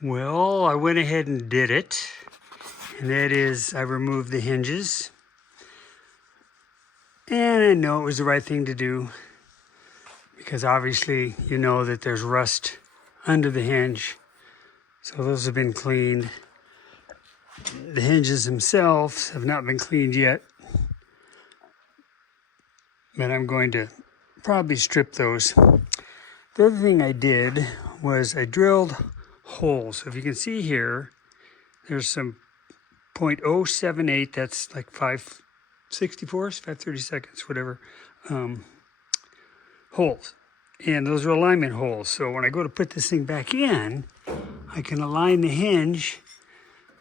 Well, I went ahead and did it, and that is I removed the hinges, and I know it was the right thing to do because obviously you know that there's rust under the hinge, so those have been cleaned. The hinges themselves have not been cleaned yet, but I'm going to probably strip those. The other thing I did was I drilled holes. So if you can see here, there's some 0.078, that's like 5/64, 5/32, whatever, holes. And those are alignment holes. So when I go to put this thing back in, I can align the hinge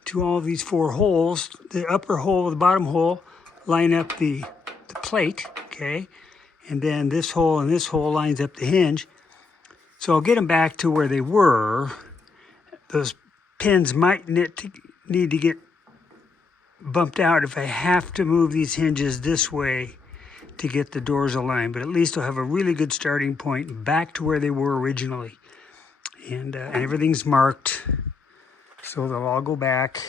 to all these four holes. The upper hole, the bottom hole, line up the plate, okay? And then this hole and this hole lines up the hinge. So I'll get them back to where they were. Those pins might need to get bumped out if I have to move these hinges this way to get the doors aligned, but at least I'll have a really good starting point back to where they were originally. And everything's marked, so they'll all go back.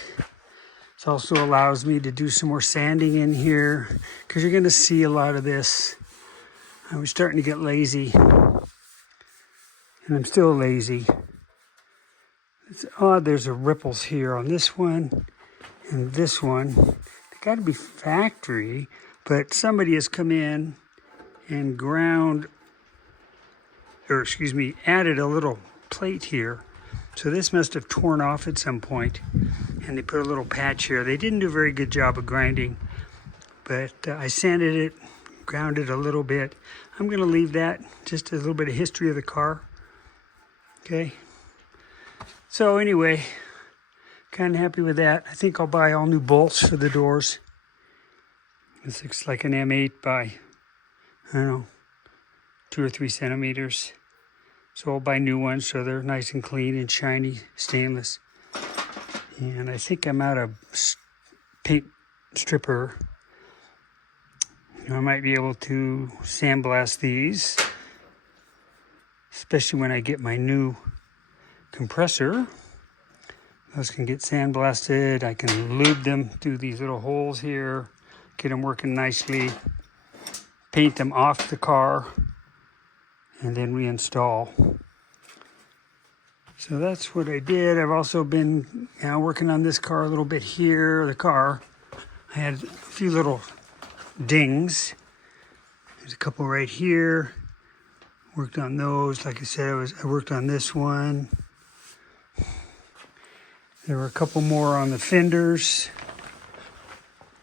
This also allows me to do some more sanding in here because you're going to see a lot of this. I was starting to get lazy, and I'm still lazy. It's odd, there's a ripples here on this one and this one. They got to be factory, but somebody has come in and added a little plate here. So this must have torn off at some point, and they put a little patch here. They didn't do a very good job of grinding, but I sanded it, ground it a little bit. I'm going to leave that, just a little bit of history of the car. Okay. So anyway, kind of happy with that. I think I'll buy all new bolts for the doors. This looks like an M8 by, I don't know, 2 or 3 centimeters. So I'll buy new ones so they're nice and clean and shiny stainless. And I think I'm out of paint stripper. I might be able to sandblast these, especially when I get my new compressor. Those can get sandblasted. I can lube them through these little holes here, get them working nicely, paint them off the car, and then reinstall. So that's what I did. I've also been working on this car a little bit here. The car, I had a few little dings. There's a couple right here. Worked on those. Like I said, I worked on this one. There were a couple more on the fenders.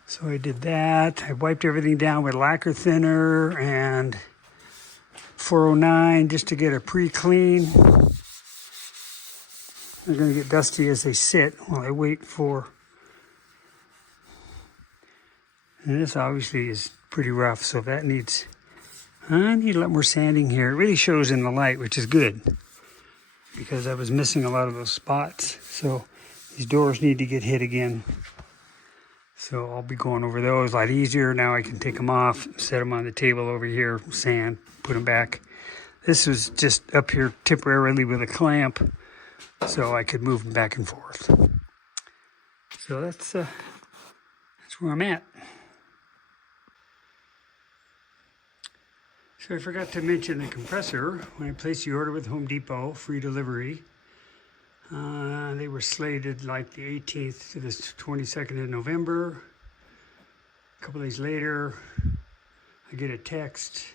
So I did that. I wiped everything down with lacquer thinner and 409 just to get a pre-clean. They're going to get dusty as they sit while I wait for. And this obviously is pretty rough, so that needs, I need a lot more sanding here. It really shows in the light, which is good, because I was missing a lot of those spots. So these doors need to get hit again. So I'll be going over those a lot easier. Now I can take them off, set them on the table over here, sand, put them back. This was just up here temporarily with a clamp, so I could move them back and forth. So that's where I'm at. So I forgot to mention the compressor. When I placed the order with Home Depot, free delivery, they were slated like the 18th to the 22nd of November. A couple days later, I get a text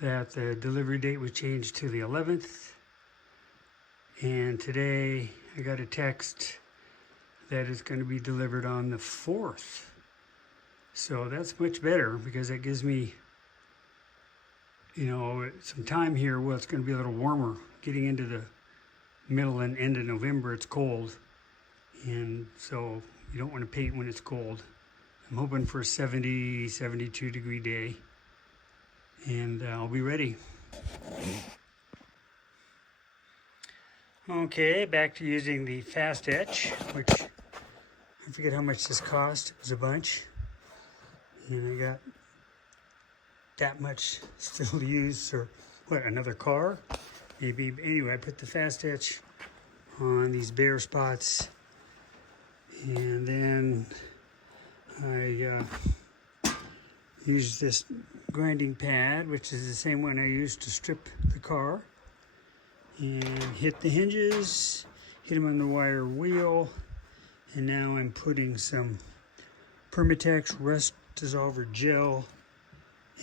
that the delivery date was changed to the 11th. And today I got a text that it's going to be delivered on the 4th. So that's much better because that gives me, some time here where it's going to be a little warmer. Getting into the middle and end of November, it's cold. And so you don't want to paint when it's cold. I'm hoping for a 70, 72 degree day. And I'll be ready. Okay, back to using the fast etch, which I forget how much this cost. It was a bunch. And I got that much still to use, or what, another car? Maybe. Anyway, I put the fast etch on these bare spots. And then I use this grinding pad, which is the same one I used to strip the car, and hit the hinges, hit them on the wire wheel, and now I'm putting some Permatex rust dissolver gel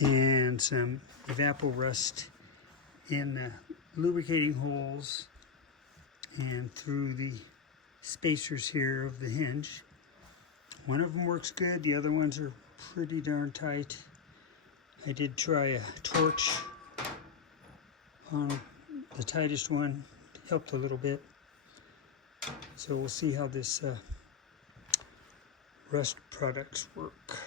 and some Evapor-Rust in the lubricating holes and through the spacers here of the hinge. One of them works good, the other ones are pretty darn tight. I did try a torch on the tightest one, helped a little bit. So we'll see how this rust products work.